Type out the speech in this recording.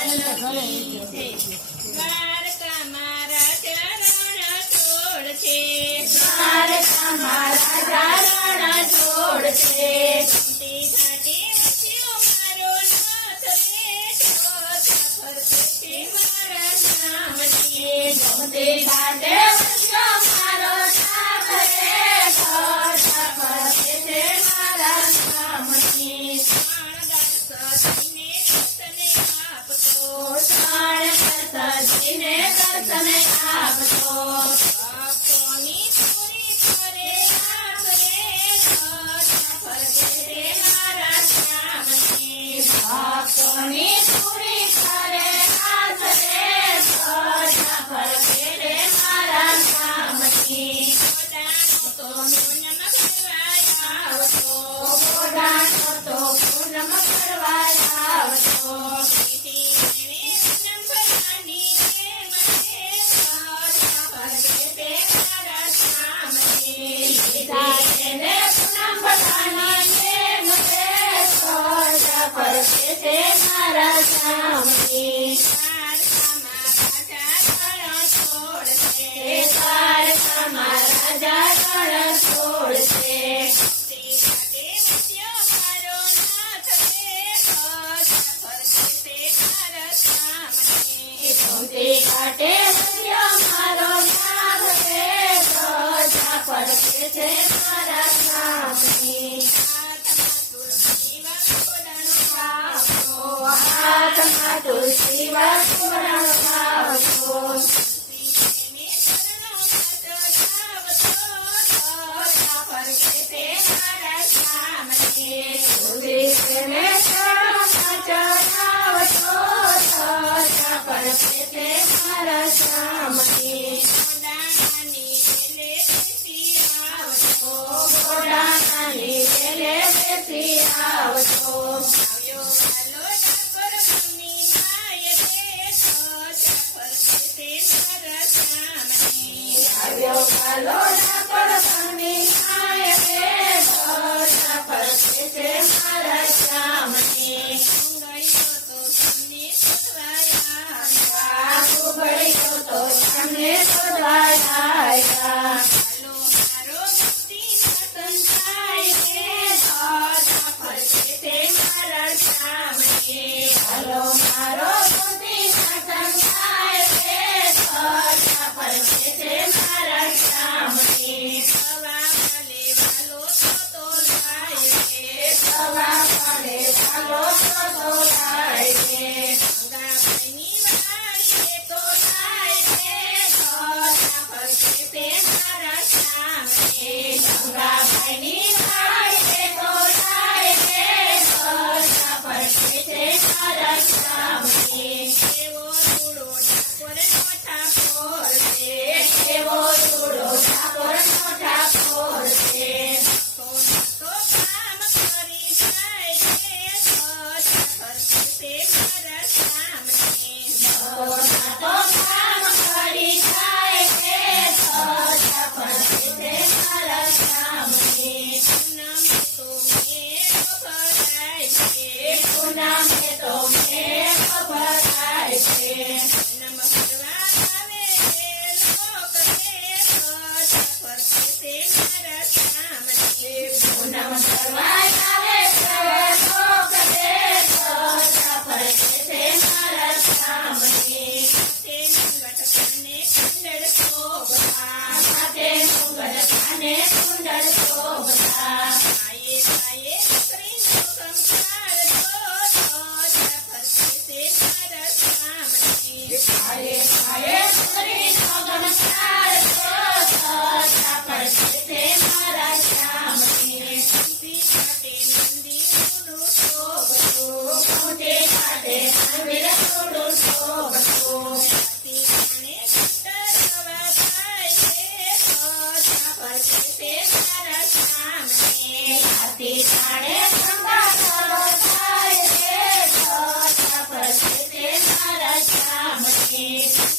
દ્વારકા મારા ચરણ છોડ છે, દ્વારકા મારા ચરણ છોડ છે, ગમતી ઘાટી વસ્યો મારો નાથ રે, ચોથા ફરતે મારા નામથી, ગમતી ઘાટે વસ્યો મારો નાથ રે, ચોથા ફરતે મારા નામથી, સજીને દર્શન આપતો, પાપોની પૂરી કરે નામ રે, ચોથા ફરતે મારા નામથી, પાપોની પૂરી કરે નામ રે, ચોથા ફરતે મારા નામથી, ઘોડાનો તો પૂનમ કરવા આવતો, એને પૂનમ ભગવાનની પ્રેમ રે, ચોથા ફરતે મારા નામથી, દ્વારકામાં રાજા રણ છોડશે, ગમતી ઘાટે વસ્યો મારો નાથ રે, ચોથા ફરતે મારા નામથી, હાથમાં તુલસી વાસુરણ વાવતો, ચોથા ફરતે મારા નામથી, તુલસીને શરણમાં ચડાવતો, ચોથા ફરતે મારા નામથી, ઘોડાની વેલે બેસી આવતો, આવ્યો કાલો ડાકોર ઘરની માય રે, ચોથા ફરતે મારા નામથી, ઉગડ્યો તો તમને શોધવા આવ્યા, હાલો મારો ભક્તિના સંતાય રે, ચોથા ફરતે મારા નામથી, સવા મળે વાલો તો લાય રે, ગંગાભાઈની વાડીએ તો લાય રે, ચોથા ફરતે મારા નામથી, ગંગાભાઈની વાડીએ તો લાય રે, ચોથા ફરતે મારા નામથી, એવો રૂડો ડાકોરનો ઠાકોર છે, એવો રૂડો ઠાકોરનો ઠાકોર છે, તો કામ કરી જાય છે, ચોથા ફરતે મારા નામથી, તો કામ કરી જાય છે, ચોથા ફરતે મારા નામથી, પૂનમે તો મેં ભરાય છે, પૂનમ ભરાય છે, પૂનમ કરવા આવે છે લોક રે, ચોથા ફરતે મારા નામથી, માથે મુગટ કાને કુંડળ શોભતા, પાયે પાયે પુત્રીનો ગમકાર તો, ચોથા ફરતે મારા નામથી, ઊંચે ઘાટે મંદિર થોડું શોભતું, હાથી ટાણે ગંગા તળો થાય રે, ચોથા ફરતે મારા નામથી,